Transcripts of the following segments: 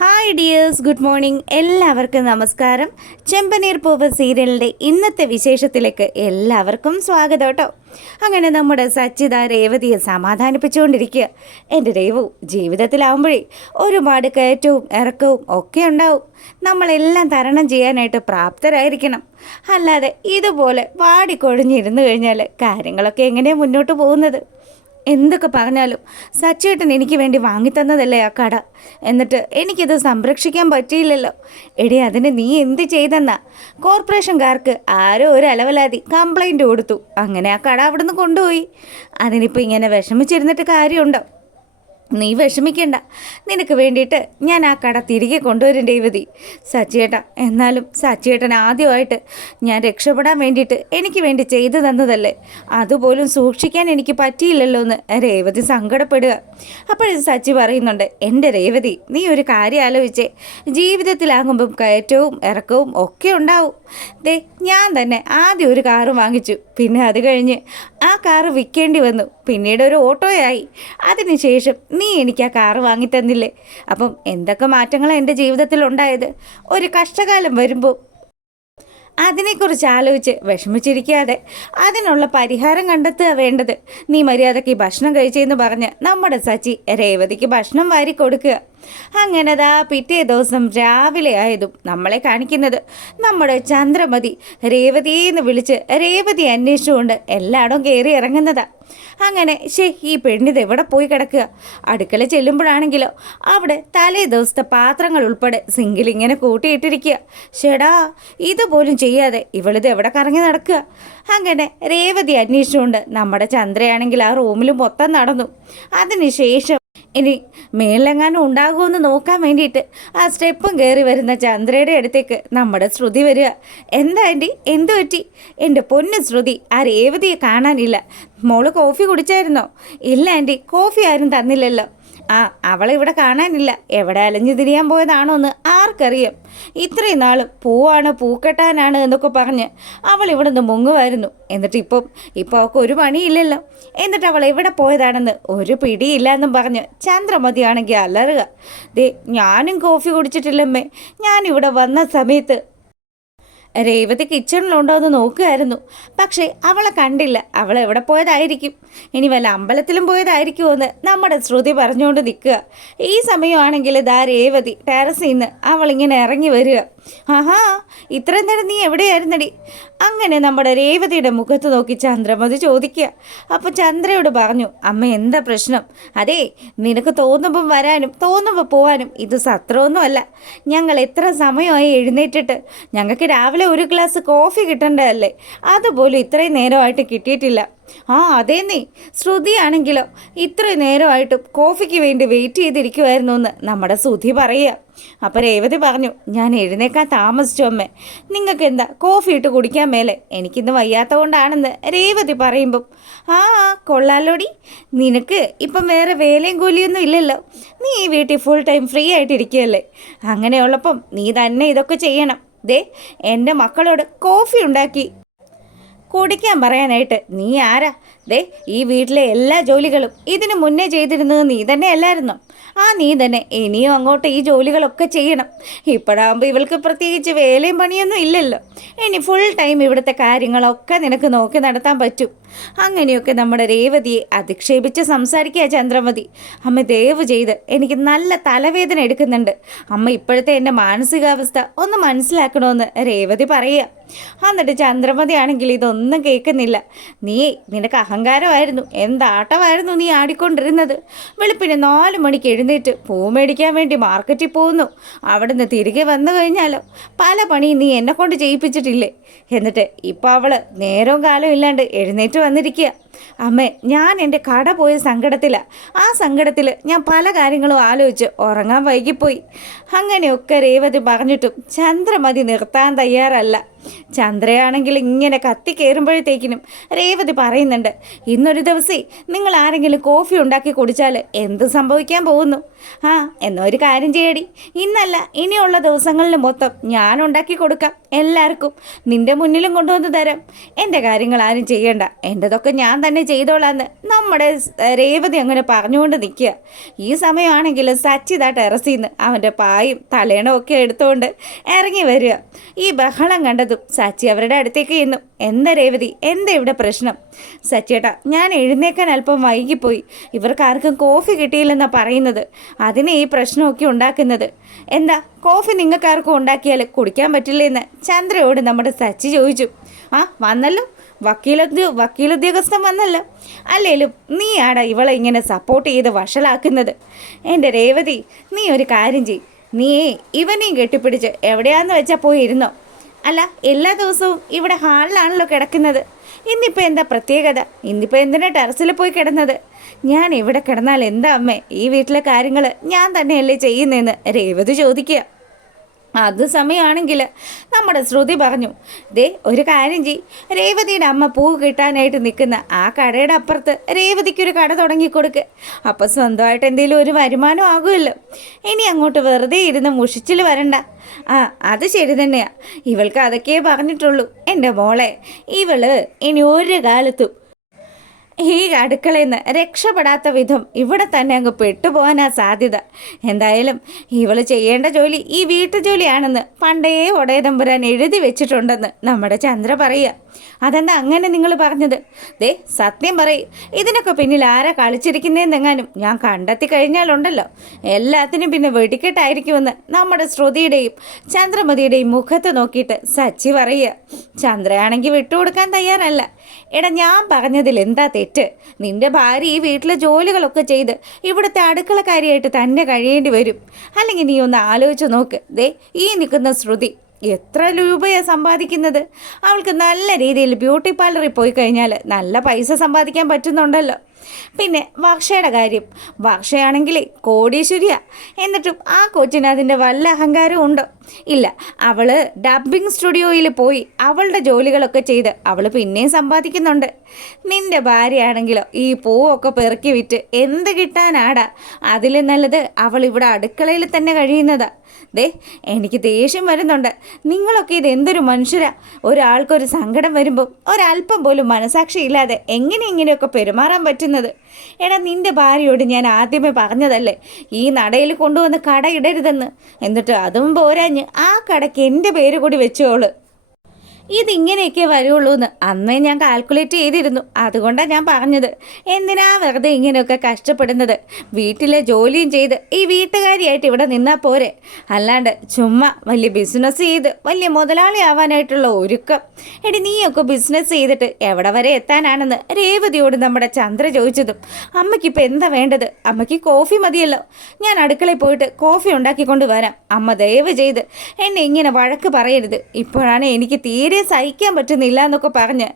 Hi dears, good morning. എല്ലാവർക്കും നമസ്കാരം. ചെമ്പനീർ പൂവ് സീരിയലിൻ്റെ ഇന്നത്തെ വിശേഷത്തിലേക്ക് എല്ലാവർക്കും സ്വാഗതം കേട്ടോ. അങ്ങനെ നമ്മുടെ സച്ചിത രേവതിയെ സമാധാനിപ്പിച്ചുകൊണ്ടിരിക്കുക. എൻ്റെ രേവു, ജീവിതത്തിലാവുമ്പോഴേ ഒരുപാട് കയറ്റവും ഇറക്കവും ഒക്കെ ഉണ്ടാവും. നമ്മളെല്ലാം തരണം ചെയ്യാനായിട്ട് പ്രാപ്തരായിരിക്കണം. അല്ലാതെ ഇതുപോലെ വാടിക്കൊഴിഞ്ഞിരുന്നു കഴിഞ്ഞാൽ കാര്യങ്ങളൊക്കെ എങ്ങനെയാണ് മുന്നോട്ട് പോകുന്നത്? എന്തൊക്കെ പറഞ്ഞാലും സച്ചേട്ടൻ എനിക്ക് വേണ്ടി വാങ്ങിത്തന്നതല്ലേ ആ കട. എന്നിട്ട് എനിക്കിത് സംരക്ഷിക്കാൻ പറ്റിയില്ലല്ലോ. എടി, അതിന് നീ എന്ത് ചെയ്തെന്നാ? കോർപ്പറേഷൻകാർക്ക് ആരോ ഒരു അലവലാതി കംപ്ലൈൻറ്റ് കൊടുത്തു. അങ്ങനെ ആ കട അവിടുന്ന് കൊണ്ടുപോയി. അതിനിപ്പോൾ ഇങ്ങനെ വിഷമിച്ചിരുന്നിട്ട് കാര്യമുണ്ടോ? നീ വിഷമിക്കണ്ട. നിനക്ക് വേണ്ടിയിട്ട് ഞാൻ ആ കട തിരികെ കൊണ്ടുവരും രേവതി. സച്ചിയേട്ട, എന്നാലും സച്ചിയേട്ടൻ ആദ്യമായിട്ട് ഞാൻ രക്ഷപ്പെടാൻ വേണ്ടിയിട്ട് എനിക്ക് വേണ്ടി ചെയ്തു തന്നതല്ലേ, അതുപോലും സൂക്ഷിക്കാൻ എനിക്ക് പറ്റിയില്ലല്ലോ എന്ന് രേവതി സങ്കടപ്പെടുക. അപ്പോഴും സച്ചി പറയുന്നുണ്ട്, എൻ്റെ രേവതി, നീ ഒരു കാര്യം ആലോചിച്ചേ. ജീവിതത്തിലാകുമ്പം കയറ്റവും ഇറക്കവും ഒക്കെ ഉണ്ടാവും. ദേ, ഞാൻ തന്നെ ആദ്യം ഒരു കാറ് വാങ്ങിച്ചു. പിന്നെ അത് കഴിഞ്ഞ് ആ കാറ് വിൽക്കേണ്ടി വന്നു. പിന്നീട് ഒരു ഓട്ടോയായി. അതിനുശേഷം നീ എനിക്ക് ആ കാറ് വാങ്ങിത്തന്നില്ലേ? അപ്പം എന്തൊക്കെ മാറ്റങ്ങളാണ് എൻ്റെ ജീവിതത്തിൽ ഉണ്ടായത്. ഒരു കഷ്ടകാലം വരുമ്പോൾ അതിനെക്കുറിച്ച് ആലോചിച്ച് വിഷമിച്ചിരിക്കാതെ അതിനുള്ള പരിഹാരം കണ്ടെത്തുക വേണ്ടത്. നീ മര്യാദയ്ക്ക് ഭക്ഷണം കഴിച്ചെന്ന് പറഞ്ഞ് നമ്മുടെ സച്ചി രേവതിക്ക് ഭക്ഷണം വാരി കൊടുക്കുക. അങ്ങനെ പിറ്റേ ദിവസം രാവിലെ ആയതും നമ്മളെ കാണിക്കുന്നത് നമ്മുടെ ചന്ദ്രമതി രേവതിയെന്ന് വിളിച്ച് രേവതി അന്വേഷിച്ചുകൊണ്ട് എല്ലായിടവും കയറി ഇറങ്ങുന്നതാ. അങ്ങനെ ഈ പെണ്ണിത് എവിടെ പോയി കിടക്കുക? അടുക്കള ചെല്ലുമ്പോഴാണെങ്കിലോ അവിടെ തലേ ദിവസത്തെ പാത്രങ്ങൾ ഉൾപ്പെടെ സിങ്കിലിങ്ങനെ കൂട്ടിയിട്ടിരിക്കുക. ഷെടാ, ഇതുപോലും ചെയ്യാതെ ഇവളിത് എവിടെ കറങ്ങി നടക്കുക? അങ്ങനെ രേവതി അന്വേഷിച്ചുകൊണ്ട് നമ്മുടെ ചന്ദ്രയാണെങ്കിൽ ആ റൂമിൽ മൊത്തം നടന്നു. അതിനുശേഷം ഇനി മേളിലെങ്ങാനും ഉണ്ടാകുമെന്ന് നോക്കാൻ വേണ്ടിയിട്ട് ആ സ്റ്റെപ്പും കയറി വരുന്ന ചന്ദ്രയുടെ അടുത്തേക്ക് നമ്മുടെ ശ്രുതി വരിക. എന്താ ആൻറ്റി, എന്തു പറ്റി? എൻ്റെ പൊന്ന് ശ്രുതി, ആ രേവതിയെ കാണാനില്ല. മോള് കോഫി കുടിച്ചായിരുന്നോ? ഇല്ല ആൻറ്റി, കോഫി ആരും തന്നില്ലല്ലോ. അവളെ ഇവിടെ കാണാനില്ല. എവിടെ അലഞ്ഞു തിരിയാൻ പോയതാണോ എന്ന് ആർക്കറിയാം. ഇത്രയും നാളും പൂവാണ്, പൂക്കെട്ടാനാണ് എന്നൊക്കെ പറഞ്ഞ് അവൾ ഇവിടെ നിന്ന് മുങ്ങുമായിരുന്നു. എന്നിട്ട് ഇപ്പോൾ അവൾക്ക് ഒരു പണിയില്ലല്ലോ. എന്നിട്ട് അവൾ എവിടെ പോയതാണെന്ന് ഒരു പിടിയില്ല എന്നും പറഞ്ഞ് ചന്ദ്രമതിയാണെങ്കിൽ അലറുക. ദേ, ഞാനും കോഫി കുടിച്ചിട്ടില്ലമ്മേ. ഞാനിവിടെ വന്ന സമയത്ത് രേവതി കിച്ചണിലുണ്ടോ എന്ന് നോക്കുകയായിരുന്നു. പക്ഷേ അവളെ കണ്ടില്ല. അവൾ എവിടെ പോയതായിരിക്കും? ഇനി വല്ല അമ്പലത്തിലും പോയതായിരിക്കുമോ എന്ന് നമ്മുടെ ശ്രുതി പറഞ്ഞുകൊണ്ട് നിൽക്കുക. ഈ സമയമാണെങ്കിൽ രേവതി ടെറസിൽ നിന്ന് അവളിങ്ങനെ ഇറങ്ങി വരിക. ആഹാ, ഇത്രയും നേരം നീ എവിടെയായിരുന്നടി? അങ്ങനെ നമ്മുടെ രേവതിയുടെ മുഖത്ത് നോക്കി ചന്ദ്രമതി ചോദിക്കുക. അപ്പോൾ ചന്ദ്രയോട് പറഞ്ഞു, അമ്മ എന്താ പ്രശ്നം? അതേ, നിനക്ക് തോന്നുമ്പം വരാനും തോന്നുമ്പോൾ പോവാനും ഇത് സത്രമൊന്നുമല്ല. ഞങ്ങൾ എത്ര സമയമായി എഴുന്നേറ്റിട്ട്. ഞങ്ങൾക്ക് രാവിലെ ഒരു ഗ്ലാസ് കോഫി കിട്ടേണ്ടതല്ലേ? അതുപോലും ഇത്രയും നേരമായിട്ട് കിട്ടിയിട്ടില്ല. അതേന്നേ, ശ്രുതിയാണെങ്കിലോ ഇത്രയും നേരമായിട്ടും കോഫിക്ക് വേണ്ടി വെയിറ്റ് ചെയ്തിരിക്കുമായിരുന്നു എന്ന് നമ്മുടെ ശ്രുതി പറയുക. അപ്പോൾ രേവതി പറഞ്ഞു, ഞാൻ എഴുന്നേക്കാൻ താമസിച്ചു അമ്മേ. നിങ്ങൾക്ക് എന്താ കോഫി ഇട്ട് കുടിക്കാൻ മേലെ? എനിക്കിന്ന് വയ്യാത്ത കൊണ്ടാണെന്ന് രേവതി പറയുമ്പം, കൊള്ളാലോടി, നിനക്ക് ഇപ്പം വേറെ വേലയും കൂലിയൊന്നും ഇല്ലല്ലോ. നീ ഈ വീട്ടിൽ ഫുൾ ടൈം ഫ്രീ ആയിട്ടിരിക്കുകയല്ലേ? അങ്ങനെയുള്ളപ്പം നീ തന്നെ ഇതൊക്കെ ചെയ്യണം. ദേ, എൻ്റെ മക്കളോട് കോഫി ഉണ്ടാക്കി കുടിക്കാൻ പറയാനായിട്ട് നീ ആരാ? ദേ, ഈ വീട്ടിലെ എല്ലാ ജോലികളും ഇതിനു മുന്നേ ചെയ്തിരുന്നത് നീ തന്നെ അല്ലായിരുന്നോ? നീ തന്നെ ഇനിയും അങ്ങോട്ട് ഈ ജോലികളൊക്കെ ചെയ്യണം. ഇപ്പോഴാകുമ്പോൾ ഇവൾക്ക് പ്രത്യേകിച്ച് വേലയും പണിയൊന്നും ഇല്ലല്ലോ. ഇനി ഫുൾ ടൈം ഇവിടുത്തെ കാര്യങ്ങളൊക്കെ നിനക്ക് നോക്കി നടത്താൻ പറ്റും. അങ്ങനെയൊക്കെ നമ്മുടെ രേവതിയെ അധിക്ഷേപിച്ച് സംസാരിക്കുക ചന്ദ്രമതി. അമ്മ, ദയവ് ചെയ്ത് എനിക്ക് നല്ല തലവേദന എടുക്കുന്നുണ്ട്. അമ്മ ഇപ്പോഴത്തെ എൻ്റെ മാനസികാവസ്ഥ ഒന്ന് മനസ്സിലാക്കണമെന്ന് രേവതി പറയുക. എന്നിട്ട് ചന്ദ്രമതി ആണെങ്കിൽ ഇതൊന്നും കേൾക്കുന്നില്ല. നിനക്ക് അഹങ്കാരമായിരുന്നു, എന്താട്ടമായിരുന്നു നീ ആടിക്കൊണ്ടിരുന്നത്. വെളുപ്പിന് 4 മണിക്ക് എഴുന്നേറ്റ് പൂ മേടിക്കാൻ വേണ്ടി മാർക്കറ്റിൽ പോകുന്നു. അവിടെ നിന്ന് തിരികെ വന്നു കഴിഞ്ഞാലോ പല പണിയും നീ എന്നെ കൊണ്ട് ചെയ്യിപ്പിച്ചിട്ടില്ലേ? എന്നിട്ട് ഇപ്പോൾ അവൾ നേരവും കാലവും ഇല്ലാണ്ട് എഴുന്നേറ്റ് വന്നിരിക്കുക. അമ്മേ, ഞാൻ എൻ്റെ കട പോയ സങ്കടത്തിലാണ്. ആ സങ്കടത്തിൽ ഞാൻ പല കാര്യങ്ങളും ആലോചിച്ച് ഉറങ്ങാൻ വൈകിപ്പോയി. അങ്ങനെയൊക്കെ രേവതി പറഞ്ഞിട്ടും ചന്ദ്രമതി നിർത്താൻ തയ്യാറല്ല. ചന്ദ്രയാണെങ്കിൽ ഇങ്ങനെ കത്തി കയറുമ്പോഴത്തേക്കിനും രേവതി പറയുന്നുണ്ട്, ഇന്നൊരു ദിവസേ നിങ്ങൾ ആരെങ്കിലും കോഫി ഉണ്ടാക്കി കുടിച്ചാൽ എന്ത് സംഭവിക്കാൻ പോകുന്നു? എന്നൊരു കാര്യം ചെയ്യടി, ഇന്നല്ല ഇനിയുള്ള ദിവസങ്ങളിൽ മൊത്തം ഞാൻ ഉണ്ടാക്കി കൊടുക്കാം എല്ലാവർക്കും. നിൻ്റെ മുന്നിലും കൊണ്ടുവന്ന് തരാം. എൻ്റെ കാര്യങ്ങൾ ആരും ചെയ്യണ്ട, എൻ്റെതൊക്കെ ഞാൻ തന്നെ ചെയ്തോളാന്ന് നമ്മുടെ രേവതി അങ്ങനെ പറഞ്ഞുകൊണ്ട് നിൽക്കുക. ഈ സമയമാണെങ്കിൽ സച്ചിത ടെറസിൽ നിന്ന് അവൻ്റെ പായും തലേണവും ഒക്കെ എടുത്തുകൊണ്ട് ഇറങ്ങി വരിക. ഈ ബഹളം കണ്ടതും സച്ചി അവരുടെ അടുത്തേക്ക് ചെന്നു. എന്താ രേവതി, എന്താ ഇവിടെ പ്രശ്നം? സച്ചിയേട്ടാ, ഞാൻ എഴുന്നേക്കാൻ അല്പം വൈകിപ്പോയി. ഇവർക്കാർക്കും കോഫി കിട്ടിയില്ലെന്നാണ് പറയുന്നത്. അതിനെ ഈ പ്രശ്നമൊക്കെ ഉണ്ടാക്കുന്നത്. എന്താ, കോഫി നിങ്ങൾക്കാർക്കും ഉണ്ടാക്കിയാൽ കുടിക്കാൻ പറ്റില്ലെന്ന് ചന്ദ്രയോട് നമ്മുടെ സച്ചി ചോദിച്ചു. ആ വന്നല്ലോ, വക്കീലുദ്യോഗസ്ഥൻ വന്നല്ലോ. അല്ലേലും നീ ആടാ ഇവളെ ഇങ്ങനെ സപ്പോർട്ട് ചെയ്ത് വഷളാക്കുന്നത്. എൻ്റെ രേവതി, നീ ഒരു കാര്യം ചെയ്, നീ ഇവനെയും കെട്ടിപ്പിടിച്ച് എവിടെയാന്ന് വെച്ചാൽ പോയി ഇരുന്നോ. അല്ല, എല്ലാ ദിവസവും ഇവിടെ ഹാളിലാണല്ലോ കിടക്കുന്നത്. ഇന്നിപ്പോൾ എന്താ പ്രത്യേകത? ഇന്നിപ്പോൾ എന്തിനാ ടെറസിൽ പോയി കിടന്നത്? ഞാൻ ഇവിടെ കിടന്നാൽ എന്താ അമ്മേ, ഈ വീട്ടിലെ കാര്യങ്ങൾ ഞാൻ തന്നെയല്ലേ ചെയ്യുന്നതെന്ന് രേവതി ചോദിക്കുക. അത് സമയമാണെങ്കിൽ നമ്മുടെ ശ്രുതി പറഞ്ഞു, ദേ ഒരു കാര്യം ചെയ്, രേവതിയുടെ അമ്മ പൂ കിട്ടാനായിട്ട് നിൽക്കുന്ന ആ കടയുടെ അപ്പുറത്ത് രേവതിക്കൊരു കട തുടങ്ങിക്കൊടുക്ക്. അപ്പം സ്വന്തമായിട്ട് എന്തെങ്കിലും ഒരു വരുമാനം ആകുമല്ലോ. ഇനി അങ്ങോട്ട് വെറുതെ ഇരുന്ന് മുഷിച്ചിൽ വരണ്ട. ആ അത് ശരി തന്നെയാണ്, ഇവൾക്ക് അതൊക്കെ പറഞ്ഞിട്ടുള്ളൂ. എൻ്റെ മോളെ, ഇവള് ഇനി ഒരു കാലത്തും ഈ അടുക്കളയിൽ നിന്ന് രക്ഷപ്പെടാത്ത വിധം ഇവിടെ തന്നെ അങ്ങ് പെട്ടുപോകാനാ സാധ്യത. എന്തായാലും ഇവൾ ചെയ്യേണ്ട ജോലി ഈ വീട്ടുജോലിയാണെന്ന് പണ്ടേ ഒടയതമ്പുരാൻ എഴുതി വെച്ചിട്ടുണ്ടെന്ന് നമ്മുടെ ചന്ദ്ര പറയുക. അതെന്താ അങ്ങനെ നിങ്ങൾ പറഞ്ഞത്? ദേ സത്യം പറയും, ഇതിനൊക്കെ പിന്നിൽ ആരാ കളിച്ചിരിക്കുന്നതെന്നെങ്ങാനും ഞാൻ കണ്ടെത്തി കഴിഞ്ഞാലുണ്ടല്ലോ, എല്ലാത്തിനും പിന്നെ വെടിക്കെട്ടായിരിക്കുമെന്ന് നമ്മുടെ ശ്രുതിയുടെയും ചന്ദ്രമതിയുടെയും മുഖത്ത് നോക്കിയിട്ട് സച്ചി പറയുക. ചന്ദ്രയാണെങ്കിൽ വിട്ടുകൊടുക്കാൻ തയ്യാറല്ല. എടാ, ഞാൻ പറഞ്ഞതിൽ എന്താ തെറ്റ്? നിന്റെ ഭാര്യ ഈ വീട്ടിലെ ജോലികളൊക്കെ ചെയ്ത് ഇവിടുത്തെ അടുക്കളക്കാരിയായിട്ട് തന്നെ കഴിയേണ്ടി വരും. അല്ലെങ്കിൽ നീ ഒന്ന് ആലോചിച്ച് നോക്ക്. ദേ ഈ നിൽക്കുന്ന ശ്രുതി എത്ര രൂപയാണ് സമ്പാദിക്കുന്നത്? അവൾക്ക് നല്ല രീതിയിൽ ബ്യൂട്ടി പാർലറിൽ പോയി കഴിഞ്ഞാൽ നല്ല പൈസ സമ്പാദിക്കാൻ പറ്റുന്നുണ്ടല്ലോ. പിന്നെ വർഷയുടെ കാര്യം, വർഷയാണെങ്കിൽ കോടീശ്വരിയാ. എന്നിട്ടും ആ കൊച്ചിന് അതിൻ്റെ വല്ല അഹങ്കാരവും ഉണ്ടോ? ഇല്ല. അവൾ ഡബ്ബിംഗ് സ്റ്റുഡിയോയിൽ പോയി അവളുടെ ജോലികളൊക്കെ ചെയ്ത് അവൾ പിന്നെയും സമ്പാദിക്കുന്നുണ്ട്. നിൻ്റെ ഭാര്യയാണെങ്കിലോ ഈ പൂവൊക്കെ പെറുക്കി വിറ്റ് എന്ത് കിട്ടാനാടാ? അതിലും നല്ലത് അവൾ ഇവിടെ അടുക്കളയിൽ തന്നെ കഴിയുന്നതാ. ദേ എനിക്ക് ദേഷ്യം വരുന്നുണ്ട്. നിങ്ങളൊക്കെ ഇത് എന്തൊരു മനുഷ്യരാ? ഒരാൾക്കൊരു സങ്കടം വരുമ്പം ഒരല്പം പോലും മനസാക്ഷി ഇല്ലാതെ എങ്ങനെ ഇങ്ങനെയൊക്കെ പെരുമാറാൻ പറ്റുന്നത്? എടാ, നിൻ്റെ ഭാര്യയോട് ഞാൻ ആദ്യമേ പറഞ്ഞതല്ലേ ഈ നടയിൽ കൊണ്ടുവന്ന് കട ഇടരുതെന്ന്. എന്നിട്ട് അതും പോരാഞ്ഞ് ആ കടയ്ക്ക് എൻ്റെ പേര് കൂടി വെച്ചോള്. ഇതിങ്ങനെയൊക്കെ വരുള്ളൂ എന്ന് അന്നേ ഞാൻ കാൽക്കുലേറ്റ് ചെയ്തിരുന്നു. അതുകൊണ്ടാണ് ഞാൻ പറഞ്ഞത്, എന്തിനാ വെറുതെ ഇങ്ങനെയൊക്കെ കഷ്ടപ്പെടുന്നത്? വീട്ടിലെ ജോലിയും ചെയ്ത് ഈ വീട്ടുകാരിയായിട്ട് ഇവിടെ നിന്നാൽ പോരെ, അല്ലാണ്ട് ചുമ്മാ വലിയ ബിസിനസ് ചെയ്ത് വലിയ മുതലാളി ആവാനായിട്ടുള്ള ഒരുക്കം. എടി, നീയൊക്കെ ബിസിനസ് ചെയ്തിട്ട് എവിടെ വരെ എത്താനാണെന്ന് രേവതിയോട് നമ്മുടെ ചന്ദ്ര ചോദിച്ചതും, അമ്മയ്ക്കിപ്പോൾ എന്താ വേണ്ടത്? അമ്മയ്ക്ക് കോഫി മതിയല്ലോ. ഞാൻ അടുക്കളയിൽ പോയിട്ട് കോഫി ഉണ്ടാക്കിക്കൊണ്ട് വരാം. അമ്മ ദയവ് ചെയ്ത് എന്നെ ഇങ്ങനെ വഴക്ക് പറയരുത്. ഇപ്പോഴാണ് എനിക്ക് തീരെ സഹിക്കാൻ പറ്റുന്നില്ല എന്നൊക്കെ പറഞ്ഞ്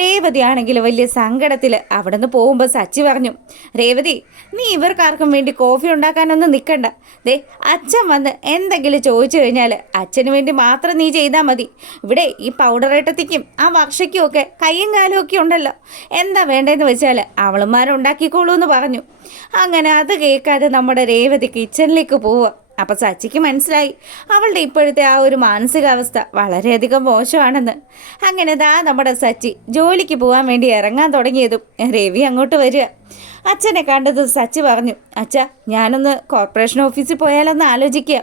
രേവതി ആണെങ്കിൽ വലിയ സങ്കടത്തിൽ അവിടെ നിന്ന് പോകുമ്പോൾ സച്ചി പറഞ്ഞു, രേവതി, നീ ഇവർക്കാർക്കും വേണ്ടി കോഫി ഉണ്ടാക്കാനൊന്നും നിൽക്കണ്ട. ദേ അച്ഛൻ വന്ന് എന്തെങ്കിലും ചോദിച്ചു കഴിഞ്ഞാൽ അച്ഛന് വേണ്ടി മാത്രം നീ ചെയ്താൽ മതി. ഇവിടെ ഈ പൗഡറേട്ടത്തിക്കും ആ വർഷയ്ക്കും ഒക്കെ കയ്യും കാലും ഒക്കെ ഉണ്ടല്ലോ, എന്താ വേണ്ടതെന്ന് വെച്ചാൽ അവളുമാരുണ്ടാക്കിക്കോളൂ എന്ന് പറഞ്ഞു. അങ്ങനെ അത് കേൾക്കാതെ നമ്മുടെ രേവതി കിച്ചണിലേക്ക് പോവുക. അപ്പം സച്ചിക്ക് മനസ്സിലായി അവളുടെ ഇപ്പോഴത്തെ ആ ഒരു മാനസികാവസ്ഥ വളരെയധികം മോശമാണെന്ന്. അങ്ങനെ നമ്മുടെ സച്ചി ജോലിക്ക് പോകാൻ വേണ്ടി ഇറങ്ങാൻ തുടങ്ങിയതും രവി അങ്ങോട്ട് വരിക. അച്ഛനെ കണ്ടതും സച്ചി പറഞ്ഞു, അച്ഛാ, ഞാനൊന്ന് കോർപ്പറേഷൻ ഓഫീസിൽ പോയാലൊന്ന് ആലോചിക്കുക.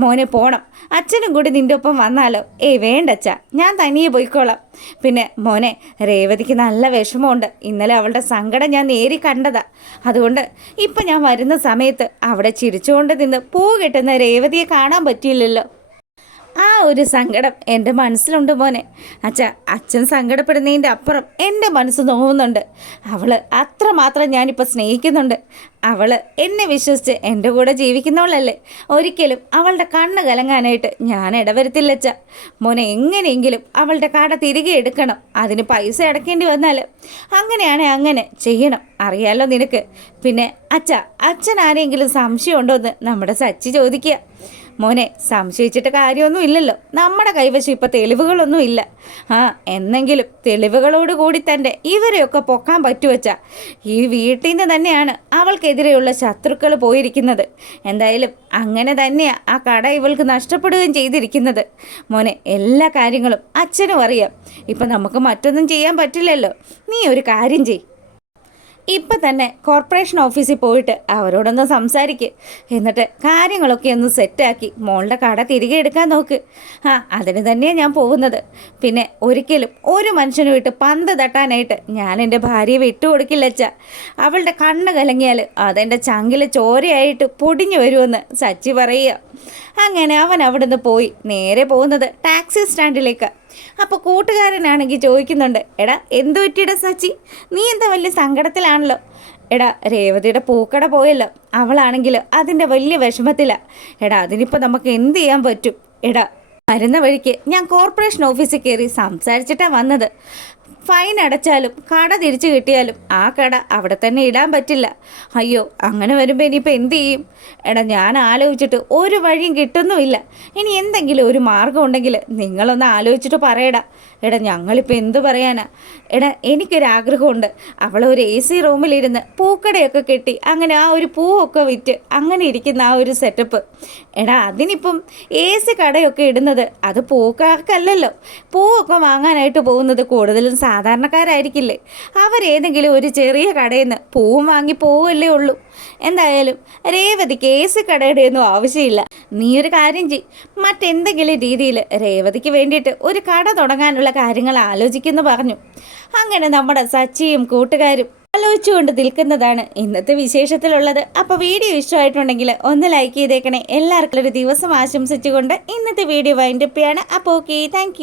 മോനെ പോണം, അച്ഛനും കൂടി നിൻ്റെ ഒപ്പം വന്നാലോ? ഏയ് വേണ്ടച്ചാ, ഞാൻ തനിയെ പോയിക്കോളാം. പിന്നെ മോനെ, രേവതിക്ക് നല്ല വിഷമമുണ്ട്. ഇന്നലെ അവളുടെ സങ്കടം ഞാൻ നേരി കണ്ടതാ. അതുകൊണ്ട് ഇപ്പം ഞാൻ വരുന്ന സമയത്ത് അവിടെ ചിരിച്ചുകൊണ്ട് നിന്ന് പൂ കെട്ടുന്ന രേവതിയെ കാണാൻ പറ്റിയില്ലല്ലോ. ആ ഒരു സങ്കടം എൻ്റെ മനസ്സിലുണ്ട് മോനെ. അച്ഛൻ സങ്കടപ്പെടുന്നതിൻ്റെ അപ്പുറം എൻ്റെ മനസ്സ് നോവുന്നുണ്ട്. അവൾ അത്രമാത്രം ഞാനിപ്പോൾ സ്നേഹിക്കുന്നുണ്ട്. അവൾ എന്നെ വിശ്വസിച്ച് എൻ്റെ കൂടെ ജീവിക്കുന്നവളല്ലേ. ഒരിക്കലും അവളുടെ കണ്ണ് കലങ്ങാനായിട്ട് ഞാൻ ഇടവരുത്തില്ലച്ച. മോനെ, എങ്ങനെയെങ്കിലും അവളുടെ കട തിരികെ എടുക്കണം. അതിന് പൈസ അടയ്ക്കേണ്ടി വന്നാൽ അങ്ങനെയാണെ അങ്ങനെ ചെയ്യണം. അറിയാലോ നിനക്ക്. പിന്നെ അച്ഛൻ ആരെങ്കിലും സംശയമുണ്ടോ എന്ന് നമ്മുടെ സച്ചി ചോദിക്കുക. മോനെ, സംശയിച്ചിട്ട് കാര്യമൊന്നും ഇല്ലല്ലോ. നമ്മുടെ കൈവശം ഇപ്പം തെളിവുകളൊന്നും ഇല്ല. എന്നെങ്കിലും തെളിവുകളോട് കൂടി തന്നെ ഇവരെയൊക്കെ പൊക്കാൻ പറ്റുവച്ചാ ഈ വീട്ടിൽ നിന്ന് തന്നെയാണ് അവൾക്കെതിരെയുള്ള ശത്രുക്കൾ പോയിരിക്കുന്നത്. എന്തായാലും അങ്ങനെ തന്നെയാണ് ആ കട ഇവൾക്ക് നഷ്ടപ്പെടുകയും ചെയ്തിരിക്കുന്നത്. മോനെ, എല്ലാ കാര്യങ്ങളും അച്ഛനും അറിയാം. ഇപ്പം നമുക്ക് മറ്റൊന്നും ചെയ്യാൻ പറ്റില്ലല്ലോ. നീ ഒരു കാര്യം ചെയ്, ഇപ്പം തന്നെ കോർപ്പറേഷൻ ഓഫീസിൽ പോയിട്ട് അവരോടൊന്ന് സംസാരിക്ക്. എന്നിട്ട് കാര്യങ്ങളൊക്കെ ഒന്ന് സെറ്റാക്കി മോളുടെ കട തിരികെ എടുക്കാൻ നോക്ക്. അതിന് തന്നെയാണ് ഞാൻ പോകുന്നത്. പിന്നെ ഒരിക്കലും ഒരു മനുഷ്യന് വിട്ട് പന്ത് തട്ടാനായിട്ട് ഞാൻ എൻ്റെ ഭാര്യയെ വിട്ടുകൊടുക്കില്ല അച്ഛാ. അവളുടെ കണ്ണ് കലങ്ങിയാൽ അതെൻ്റെ ചങ്കിലെ ചോരയായിട്ട് പൊടിഞ്ഞു വരുമെന്ന് സച്ചി പറയുക. അങ്ങനെ അവൻ അവിടെ നിന്ന് പോയി നേരെ പോകുന്നത് ടാക്സി സ്റ്റാൻഡിലേക്ക്. അപ്പോൾ കൂട്ടുകാരനാണെങ്കിൽ ചോദിക്കുന്നുണ്ട്, എടാ എന്തു പറ്റിയിടാ സച്ചി, നീ എന്താ വലിയ സങ്കടത്തിലാണല്ലോ. എടാ, രേവതിയുടെ പൂക്കട പോയല്ലോ, അവളാണെങ്കിൽ അതിൻ്റെ വലിയ വിഷമത്തിലാണ്. എടാ, അതിനിപ്പോൾ നമുക്ക് എന്ത് ചെയ്യാൻ പറ്റും. എടാ, വരുന്ന വഴിക്ക് ഞാൻ കോർപ്പറേഷൻ ഓഫീസിൽ കയറി സംസാരിച്ചിട്ടാണ് വന്നത്. ഫൈൻ അടച്ചാലും കട തിരിച്ചു കിട്ടിയാലും ആ കട അവിടെ തന്നെ ഇടാൻ പറ്റില്ല. അയ്യോ, അങ്ങനെ വരുമ്പോൾ ഇനിയിപ്പോൾ എന്ത് ചെയ്യും. എടാ, ഞാൻ ആലോചിച്ചിട്ട് ഒരു വഴിയും കിട്ടുന്നുമില്ല. ഇനി എന്തെങ്കിലും ഒരു മാർഗം ഉണ്ടെങ്കിൽ നിങ്ങളൊന്ന് ആലോചിച്ചിട്ട് പറയടാ. എടാ, ഞങ്ങളിപ്പോൾ എന്ത് പറയാനാ. എടാ, എനിക്കൊരാഗ്രഹമുണ്ട്. അവളൊരു AC റൂമിലിരുന്ന് പൂക്കടയൊക്കെ കെട്ടി അങ്ങനെ ആ ഒരു പൂവൊക്കെ വിറ്റ് അങ്ങനെ ഇരിക്കുന്ന ആ ഒരു സെറ്റപ്പ്. എടാ, അതിനിപ്പം AC കടയൊക്കെ ഇടുന്നത് അത് പൂക്കാർക്കല്ലല്ലോ. പൂവൊക്കെ വാങ്ങാനായിട്ട് പോകുന്നത് കൂടുതലും സാധാരണക്കാരായിരിക്കില്ലേ. അവരേതെങ്കിലും ഒരു ചെറിയ കടയിൽ നിന്ന് പൂവും വാങ്ങി പോവല്ലേ ഉള്ളൂ. എന്തായാലും രേവതിക്ക് AC കടയുടെ ഒന്നും ആവശ്യമില്ല. നീ ഒരു കാര്യം ചെയ്, മറ്റെന്തെങ്കിലും രീതിയിൽ രേവതിക്ക് വേണ്ടിയിട്ട് ഒരു കട തുടങ്ങാനുള്ള കാര്യങ്ങൾ ആലോചിക്കുന്നു പറഞ്ഞു. അങ്ങനെ നമ്മുടെ സച്ചിയും കൂട്ടുകാരും ആലോചിച്ചുകൊണ്ട് നിൽക്കുന്നതാണ് ഇന്നത്തെ വിശേഷത്തിലുള്ളത്. അപ്പോൾ വീഡിയോ ഇഷ്ടമായിട്ടുണ്ടെങ്കിൽ ഒന്ന് ലൈക്ക് ചെയ്തേക്കണേ. എല്ലാവർക്കും ഒരു ദിവസം ആശംസിച്ചുകൊണ്ട് ഇന്നത്തെ വീഡിയോ വൈൻഡപ്പ് ചെയ്യാണ്. അപ്പോൾ ഓക്കെ, താങ്ക്